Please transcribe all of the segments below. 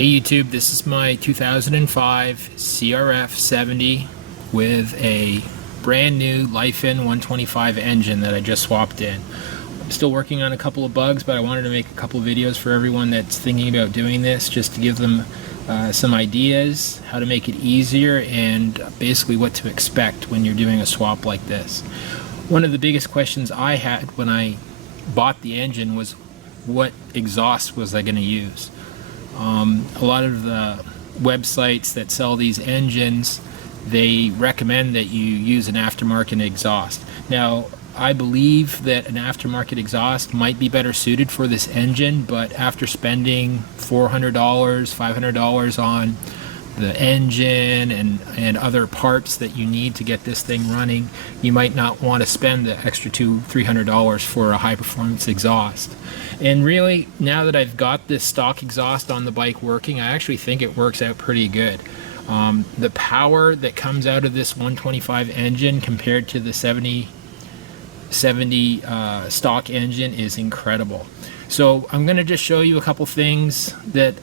Hey YouTube, this is my 2005 crf70 with a brand new lifan 125 engine that I just swapped in. I'm still working on a couple of bugs, but I wanted to make a couple of videos for everyone that's thinking about doing this, just to give them some ideas how to make it easier and basically what to expect when you're doing a swap like this. One of the biggest questions I had when I bought the engine was what exhaust was I going to use. A lot of the websites that sell these engines, they recommend that you use an aftermarket exhaust. Now, I believe that an aftermarket exhaust might be better suited for this engine, but after spending $400, $500 on the engine and other parts that you need to get this thing running, you might not want to spend the extra $200-300 for a high performance exhaust. And really, now that I've got this stock exhaust on the bike working, I actually think it works out pretty good. The power that comes out of this 125 engine compared to the 70 stock engine is incredible. So I'm going to just show you a couple things that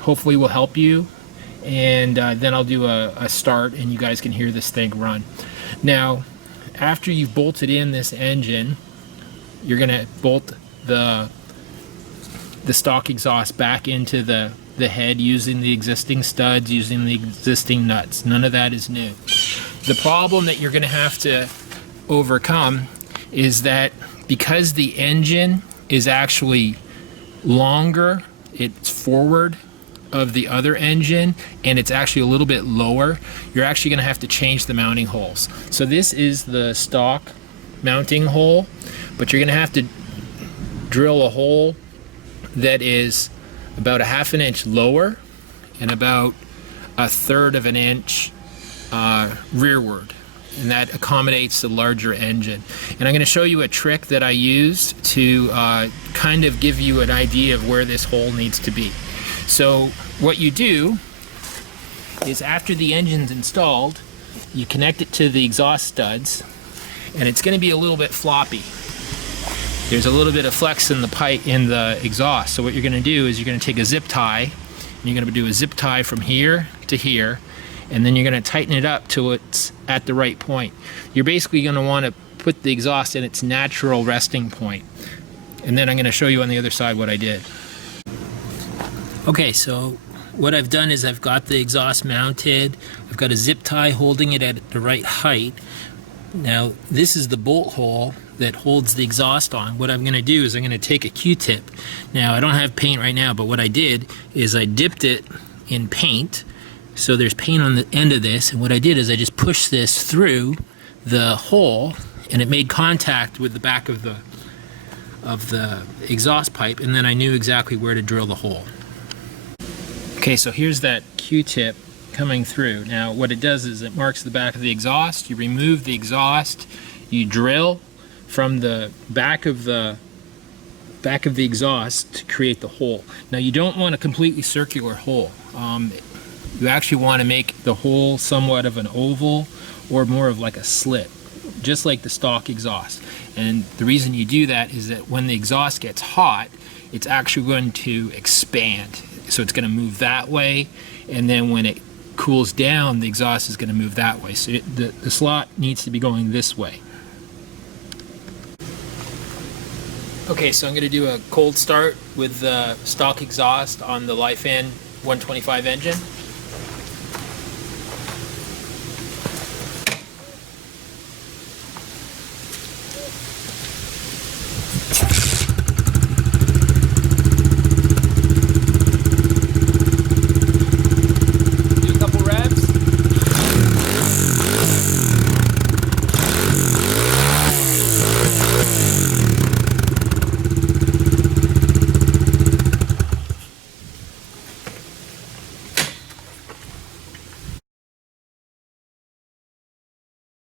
hopefully will help you, and then I'll do a start and you guys can hear this thing run. Now, after you've bolted in this engine, you're going to bolt the stock exhaust back into the head using the existing studs, using the existing nuts. None of that is new. The problem that you're going to have to overcome is that because the engine is actually longer, it's forward of the other engine, and it's actually a little bit lower, you're actually going to have to change the mounting holes. So this is the stock mounting hole, but you're going to have to drill a hole that is about a ½ inch lower and about a third of an inch rearward, and that accommodates the larger engine. And I'm going to show you a trick that I used to kind of give you an idea of where this hole needs to be. So what you do is, after the engine's installed, you connect it to the exhaust studs, and it's going to be a little bit floppy. There's a little bit of flex in the pipe, in the exhaust. So what you're going to do is you're going to take a zip tie, and you're going to do a zip tie from here to here, and then you're going to tighten it up till it's at the right point. You're basically going to want to put the exhaust in its natural resting point. And then I'm going to show you on the other side what I did. Okay, so what I've done is I've got the exhaust mounted. I've got a zip tie holding it at the right height. Now, this is the bolt hole that holds the exhaust on. What I'm going to do is I'm going to take a Q-tip. Now, I don't have paint right now, but what I did is I dipped it in paint. So there's paint on the end of this, and what I did is I just pushed this through the hole, and it made contact with the back of the exhaust pipe, and then I knew exactly where to drill the hole. Okay, so here's that Q-tip coming through. Now what it does is it marks the back of the exhaust. You remove the exhaust, you drill from the back of the exhaust to create the hole. Now you don't want a completely circular hole. You actually want to make the hole somewhat of an oval, or more of like a slit, just like the stock exhaust. And the reason you do that is that when the exhaust gets hot, it's actually going to expand. So it's going to move that way, and then when it cools down, the exhaust is going to move that way. So the slot needs to be going this way. Okay, so I'm going to do a cold start with the stock exhaust on the lifan 125 engine.